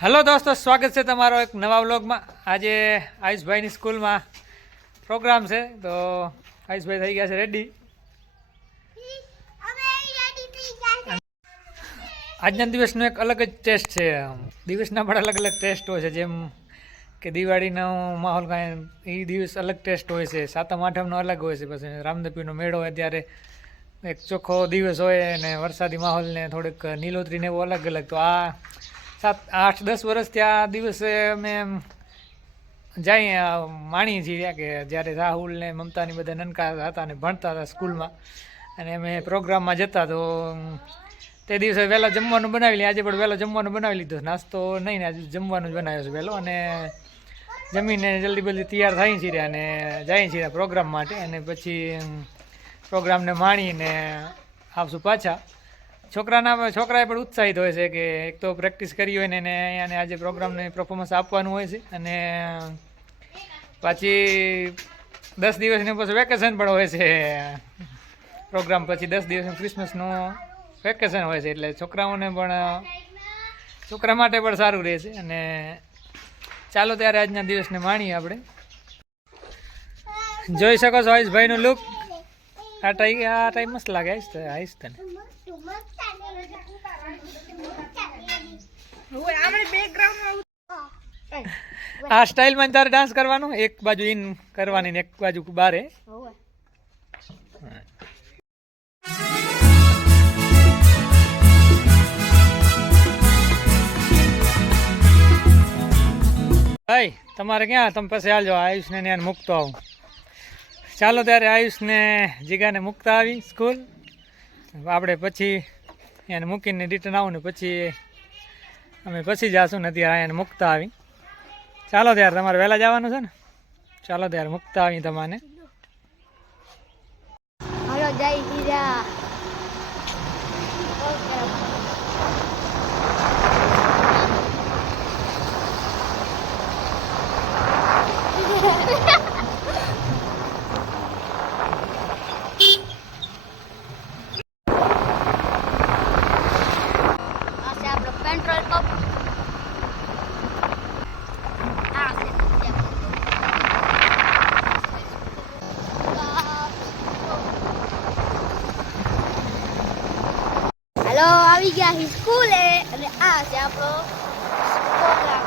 Hello दोस्तों, स्वागत है तमारो एक नवा व्लॉग में। आज आयुष भाई स्कूल में प्रोग्राम है, तो आयुष भाई थी गया है रेडी। આજના દિવસનો એક અલગ જ ટેસ્ટ છે। દિવસના પણ અલગ અલગ ટેસ્ટ હોય છે, જેમ કે દિવાળીનો માહોલ કાંઈ એ દિવસ અલગ ટેસ્ટ હોય છે, સાતમ આઠમનો અલગ હોય છે, પછી રામદેવપીરનો મેળો હોય ત્યારે એક ચોખ્ખો દિવસ હોય અને વરસાદી માહોલને થોડીક નીલોતરીને એવું અલગ અલગ। તો આ 7-8-10 વર્ષથી આ દિવસે અમે જઈએ માણીએ છીએ કે જ્યારે રાહુલ ને મમતાની બધા નનકા હતા અને ભણતા હતા સ્કૂલમાં, અને અમે પ્રોગ્રામમાં જતા તો તે દિવસે વહેલા જમવાનું બનાવી લઈએ। આજે પણ વહેલો જમવાનું બનાવી લીધો, નાસ્તો નહીં ને આજે જમવાનું જ બનાવ્યો છે વહેલો, અને જમીને જલ્દી જલ્દી તૈયાર થઈ છીએ અને જઈએ છીએ પ્રોગ્રામ માટે, અને પછી પ્રોગ્રામને માણીને આવશું પાછા। છોકરાએ પણ ઉત્સાહિત હોય છે કે એક તો પ્રેક્ટિસ કરી હોય ને એને અહીંયાને આજે પ્રોગ્રામને પરફોર્મન્સ આપવાનું હોય છે, અને પાછી 10 દિવસની પછી વેકેશન પણ હોય છે પ્રોગ્રામ પછી 10 દિવસનું ક્રિસમસનું વેકેશન હોય છે, એટલે છોકરાઓને પણ છોકરા માટે પણ સારું રહે છે। અને ચાલો ત્યારે આજના દિવસને માણીએ આપણે। જોઈ શકો છો આયુષભાઈનું લુક, આ ટાઈમ મસ્ત લાગે આયુષ તને। આ સ્ટાઇલમાં તારે ડાન્સ કરવાનું, એક બાજુ ઇન કરવાની ને એક બાજુ બારે। ભાઈ તમારે ક્યાં, તમે પછી હાલજો, આયુષને ત્યાં મૂકતો આવું। ચાલો ત્યારે આયુષને જીગાને મૂકતા આવી સ્કૂલ, આપણે પછી એને મૂકીને રિટર્ન આવું ને પછી અમે પછી જાશું ને ત્યારે એને મૂકતા આવી। ચાલો ત્યારે તમારે વહેલા જવાનું છે ને, ચાલો ત્યારે મૂકતા આવી તમને। આવી ગયા સ્કૂલે, અને આ છે આપણો પ્રોગ્રામ।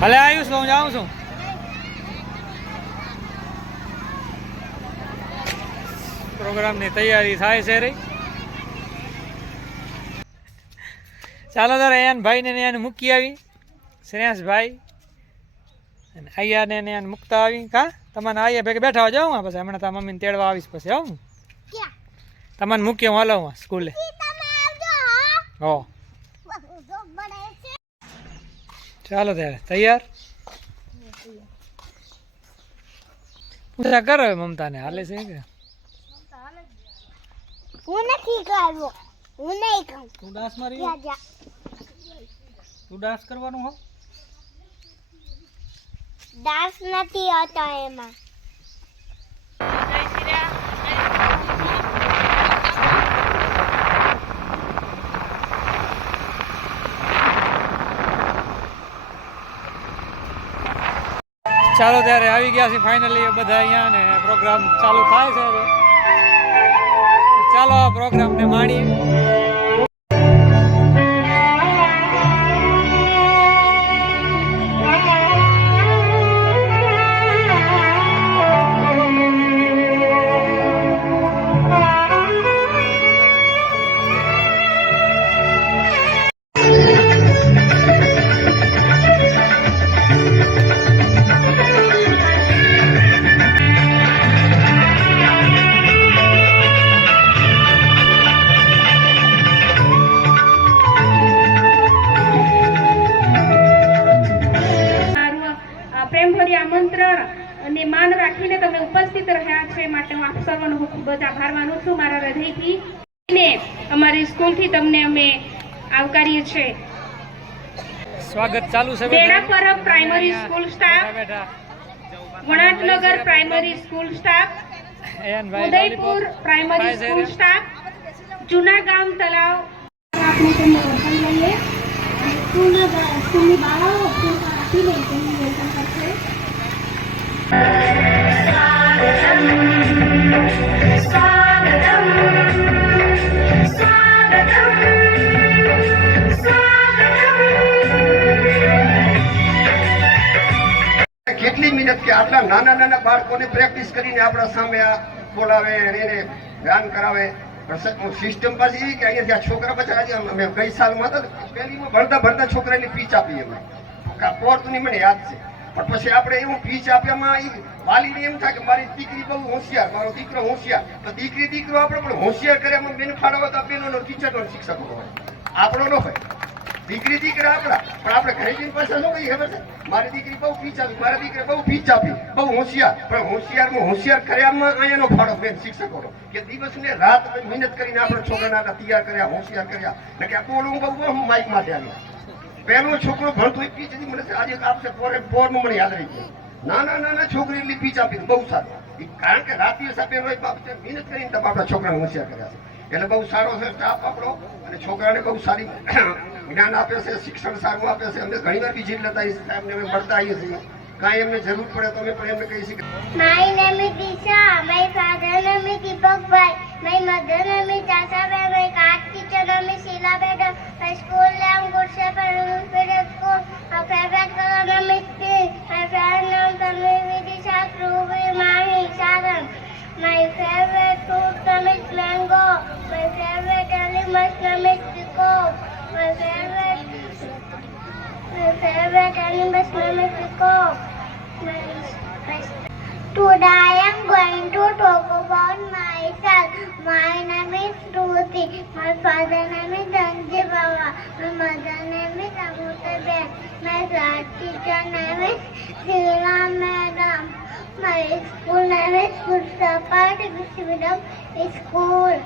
ભલે આયુષ, હું જાઉં છું। પ્રોગ્રામની તૈયારી થાય છે રહી। ચાલો તારે અહીંયા ભાઈને અહીંયા મૂકી આવી, શ્રેયાસભાઈ અને અહીંયા ને અહીંયા મૂકતા આવી। કા તમારે અહીંયા ભેગે બેઠા હો જાઉં, પછી હમણાં તારા મમ્મીને તેડવા આવીશ પછી આવું તમને મૂકી હું હાલો સ્કૂલે। હો ચાલો ત્યારે તૈયાર પૂછા કરો મમતાને, હાલે છે કે હું નથી કરવો, હું નહીં કરું। તું ડાન્સ મારી, તું ડાન્સ કરવાનું હો? ડાન્સ નથી હોતો એમાં। ચાલો ત્યારે આવી ગયા છે ફાઇનલી બધા અહીંયા ને પ્રોગ્રામ ચાલુ થાય છે હવે. ચાલો આ પ્રોગ્રામને માણીએ. પ્રેમભરી આમંત્રણ અને માન રાખીને તમે ઉપસ્થિત રહ્યા છે માટે હું આપ સર્વનો હું ખૂબ જ આભાર માનું છું મારા હૃદયથી. ને અમારી સ્કૂલથી તમને અમે આવકારીએ છીએ. સ્વાગત ચાલુ છે. Bedapar primary school staff, Vanatnagar primary school staff, Udaipur primary school staff, જૂના ગામ તલાવ. આપણે તેમને ઓળખાણ લઈએ અને સ્કૂલની બાળાઓ આપીને તેમની વેલકમ કરશે. કેટલી મહેનત કે આટલા નાના નાના બાળકોને પ્રેક્ટિસ કરીને આપણા સામે આ બોલાવે એને ધ્યાન કરાવે. સિસ્ટમ પાછી કે અહીંયા છોકરા બધા આજે અમે ગઈ સાલમાં હતા પહેલીમાં ભણતા છોકરાની પીચ આપી અમે ફોર્થની મને યાદ છે. પણ પછી આપણે એવું પીચ આપ્યામાં વાલીને એમ થાય કે મારી દીકરી બહુ હોશિયાર, મારો દીકરો હોશિયાર, તો દીકરો આપણે પણ હોશિયાર કરે એમાં બેન ફાળવા તો બેનો ટીચરનો શિક્ષકો હોય, આપણો ન હોય. દીકરા આપણા પણ આપણે ઘરે જઈને પાછા શું કહીએ ખબર છે, મારી દીકરી બહુ પીચ આપી, મારા દીકરે બહુ પીચ આપી, બહુ હોશિયાર. પણ હોશિયાર કર્યામાં અહીંયાનો ફાળો બેન શિક્ષકોનો કે દિવસને રાત મહેનત કરીને આપણે છોકરાના તૈયાર કર્યા, હોશિયાર કર્યા. ને કે બોલું બહુ માઇક માટે આવ્યા. પહેલો છોકરો ભણતો એ પીચ મને આજે આપશે ફોરનું મને યાદ રહી ગયું. નાના છોકરી એટલી પીચ આપી બહુ સારું. કારણ કે રાત દિવસ આપે મહેનત કરીને તમે આપણા છોકરાને હોશિયાર કર્યા છે. એટલે બહુ સારો છે સ્ટાફ આપણો અને છોકરાને બહુ સારી જ્ઞાન આપે છે, શિક્ષણ સારું આપે છે. અમને ઘણી વાર વિઝિટ લેતા સાહેબને અમે મળતા આવીએ છીએ. કાંઈ એમને જરૂર પડે તો અમે પણ એમને કહી શકીએ. My name is Disha. My father name is Deepak Bhai. My mother name is Tasha Bhai. My art teacher name is Sheila Bhai. My school name Good Shepherd Middle School. My favorite color name is pink. My friend name is Vidisha, Ruby, Mahi, Sharan. My favorite fruit name is mango. My favorite animal name is peacock. My favorite animal name is peacock. Today I am going to talk about myself. My name is Ruti. My father name is Sanjay Baba. My mother name is Amutaben. My class teacher name is Sheila Madam. My school name is Good Shepherd Middle School.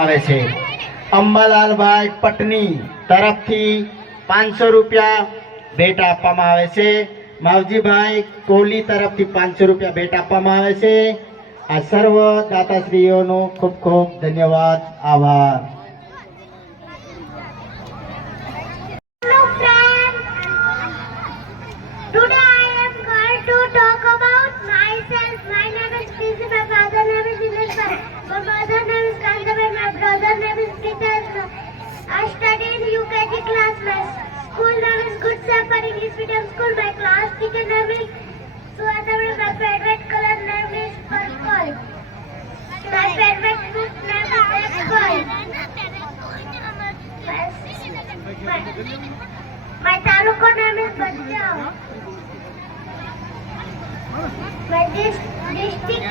આવે છે. અંબાલાલભાઈ પટની તરફથી 500 રૂપિયા ભેટ આપવામાં આવે છે. માવજીભાઈ કોહલી તરફથી 500 રૂપિયા ભેટ આપવામાં આવે છે. આ સર્વ દાતાશ્રીઓનો ખૂબ ખૂબ ધન્યવાદ, આભાર. Hello friends. Today I am going to talk about myself. My name is Prisi. My father name is Dinesh. My mother name is Kandabai. My brother name is Kitan. I study in UKG class. My school name is Good Shepherd English Medium School. My class teacher name is Suhata. My favorite color name is purple. My favorite fruit name is apple. My taluka name is Bajaj. My district